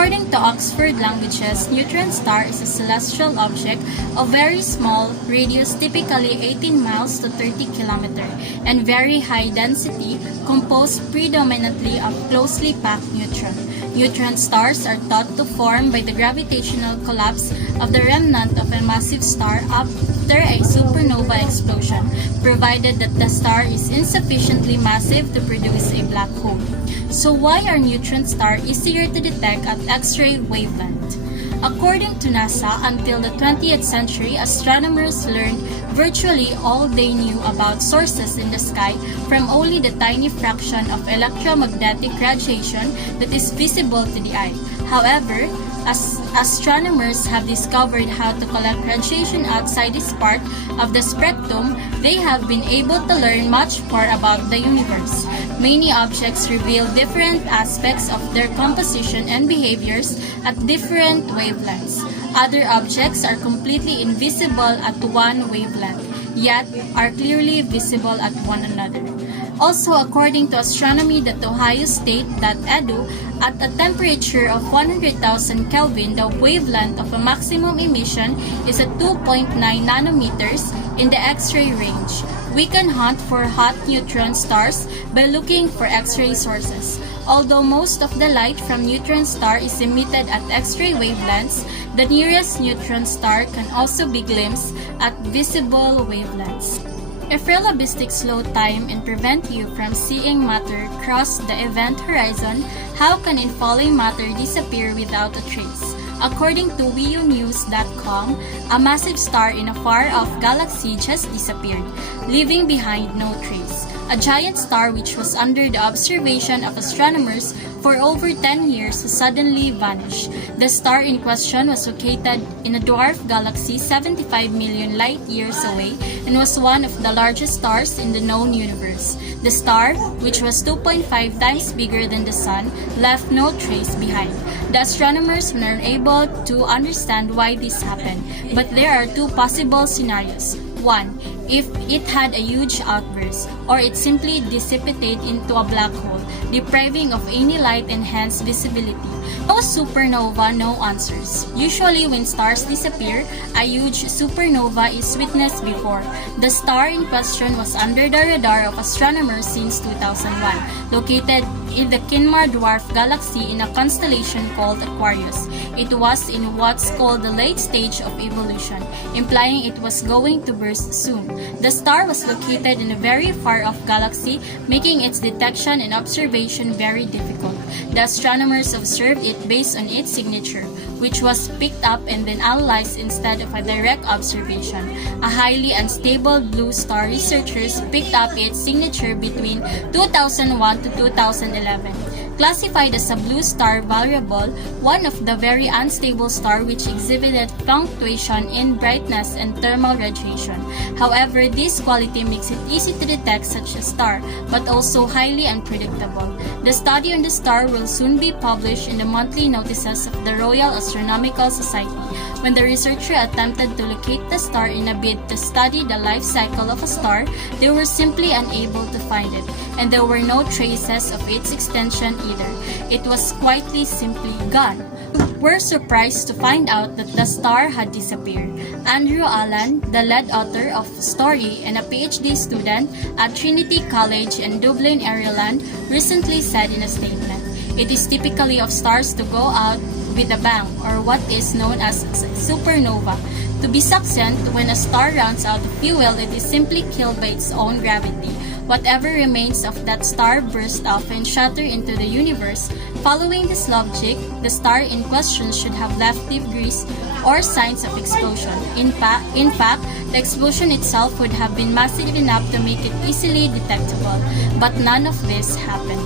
According to Oxford Languages, neutron star is a celestial object of very small radius, typically 18 miles to 30 kilometers, and very high density, composed predominantly of closely packed neutrons. Neutron stars are thought to form by the gravitational collapse of the remnant of a massive star after a supernova explosion, provided that the star is insufficiently massive to produce a black hole. So why are neutron stars easier to detect at X-ray wavelength? According to NASA, until the 20th century, astronomers learned virtually all they knew about sources in the sky from only the tiny fraction of electromagnetic radiation that is visible to the eye. However, as astronomers have discovered how to collect radiation outside this part of the spectrum, they have been able to learn much more about the universe. Many objects reveal different aspects of their composition and behaviors at different wavelengths. Other objects are completely invisible at one wavelength, yet are clearly visible at one another. Also, according to Astronomy.OhioState.edu, at a temperature of 100,000 Kelvin, the wavelength of a maximum emission is at 2.9 nanometers in the X-ray range. We can hunt for hot neutron stars by looking for X-ray sources. Although most of the light from neutron star is emitted at X-ray wavelengths, the nearest neutron star can also be glimpsed at visible wavelengths. If relativistic slow time and prevent you from seeing matter cross the event horizon, how can infalling matter disappear without a trace? According to WeUnews.com, a massive star in a far-off galaxy just disappeared, leaving behind no trace. A giant star which was under the observation of astronomers for over 10 years has suddenly vanished. The star in question was located in a dwarf galaxy 75 million light-years away and was one of the largest stars in the known universe. The star, which was 2.5 times bigger than the Sun, left no trace behind. The astronomers were unable to understand why this happened, but there are two possible scenarios. One, if it had a huge outburst, or it simply dissipated into a black hole, depriving of any light and hence visibility. No supernova, no answers. Usually when stars disappear, a huge supernova is witnessed before. The star in question was under the radar of astronomers since 2001, located in the Kinmar dwarf galaxy in a constellation called Aquarius. It was in what's called the late stage of evolution, implying it was going to burst soon. The star was located in a very far-off galaxy, making its detection and observation very difficult. The astronomers observed it based on its signature, which was picked up and then analyzed instead of a direct observation. A highly unstable blue star, researchers picked up its signature between 2001 to 2011. Classified as a blue star variable, one of the very unstable stars which exhibited fluctuation in brightness and thermal radiation. However, this quality makes it easy to detect such a star, but also highly unpredictable. The study on the star will soon be published in the monthly notices of the Royal Astronomical Society. When the researcher attempted to locate the star in a bid to study the life cycle of a star, they were simply unable to find it, and there were no traces of its extension either. It was quietly simply gone. We're surprised to find out that the star had disappeared. Andrew Allen, the lead author of the story and a PhD student at Trinity College in Dublin, Ireland, recently said in a statement, "It is typically of stars to go out with a bang, or what is known as supernova. To be succinct, when a star runs out of fuel, it is simply killed by its own gravity. Whatever remains of that star burst off and shatter into the universe. Following this logic, the star in question should have left debris or signs of explosion. In fact, the explosion itself would have been massive enough to make it easily detectable, but none of this happened."